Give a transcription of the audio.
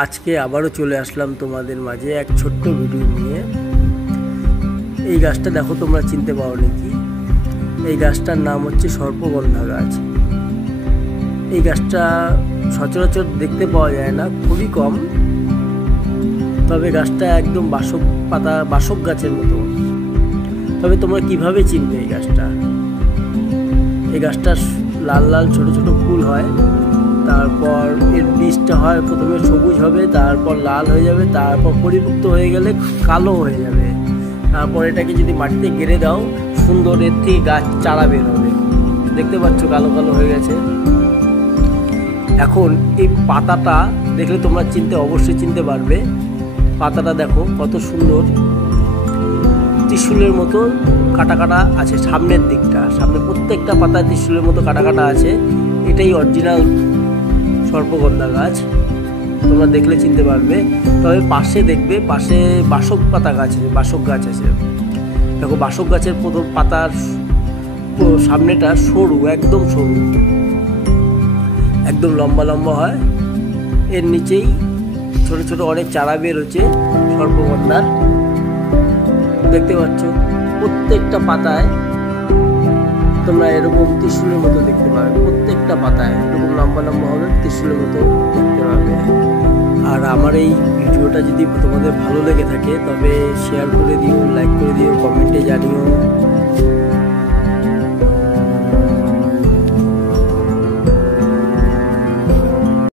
আজকে আবারও চলে আসলাম তোমাদের মাঝে এক ছোট্ট ভিডিও নিয়ে। এই গাছটা দেখো, তোমরা চিনতে পারো নাকি? এই গাছটার নাম হচ্ছে সর্পগন্ধা গাছ। এই গাছটা সচরাচর দেখতে পাওয়া যায় না, খুবই কম। তবে গাছটা একদম বাসক গাছের মতো। তবে তোমরা কিভাবে চিনবে এই গাছটা? এই গাছটা লাল লাল ছোট ছোট ফুল হয়, তারপর এর বীজটা হয় প্রথমে সবুজ হবে, তারপর লাল হয়ে যাবে, তারপর পরিপক্ত হয়ে গেলে কালো হয়ে যাবে। তারপর এটাকে যদি মাটিতে গেড়ে দাও, সুন্দর এর থেকে গাছ চারা বের হবে। দেখতে পাচ্ছ কালো কালো হয়ে গেছে। এখন এই পাতাটা দেখলে তোমরা অবশ্যই চিনতে পারবে। পাতাটা দেখো কত সুন্দর, ত্রিশূলের মতো কাটা কাটা আছে সামনের দিকটা। সামনে প্রত্যেকটা পাতায় ত্রিশূলের মতো কাটা কাটা আছে। এটাই অরিজিনাল সর্পগন্ধা গাছ, তোমরা দেখলে চিনতে পারবে। তবে পাশে দেখবে, পাশে বাসক গাছ আছে। দেখো বাসক গাছের প্রথম পাতার সামনেটা সরু, একদম সরু, একদম লম্বা লম্বা হয়। এর নিচেই ছোট ছোট অনেক চারা বের হচ্ছে সর্পগন্ধার। দেখতে পাচ্ছ প্রত্যেকটা পাতায় তোমরা এরকম ত্রিশূলের মতো দেখতে পাবে। প্রত্যেকটা পাতায় এরকম লম্বা লম্বা হবে, ত্রিশূলের মতো দেখতে পাবে। আর আমার এই ভিডিওটা যদি তোমাদের ভালো লেগে থাকে তবে শেয়ার করে দিও, লাইক করে দিও, কমেন্টে জানিও।